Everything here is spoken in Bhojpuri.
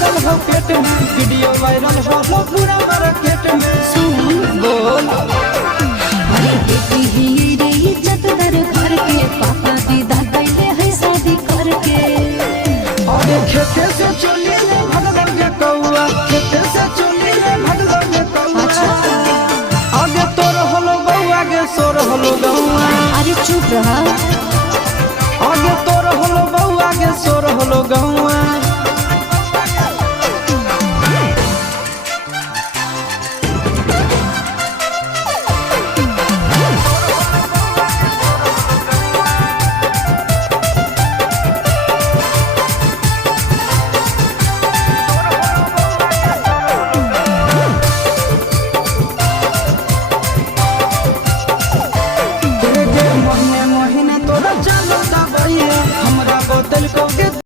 लागल हो पेट में वीडियो वायरल हो पूरा मार्केट में बोल अरे बेटी ही रे इज्जत दर घर के पापा दीदा कैले है शादी करके। अरे खेते से चोली रे भगवान के कौआ खेते से चोली रे भगवान के कौआ आगे तोर होलो बउआ आगे सोर होलो गौआ अरे चुप रहा आगे तोर होलो बउआ आगे सोर होलो गौआ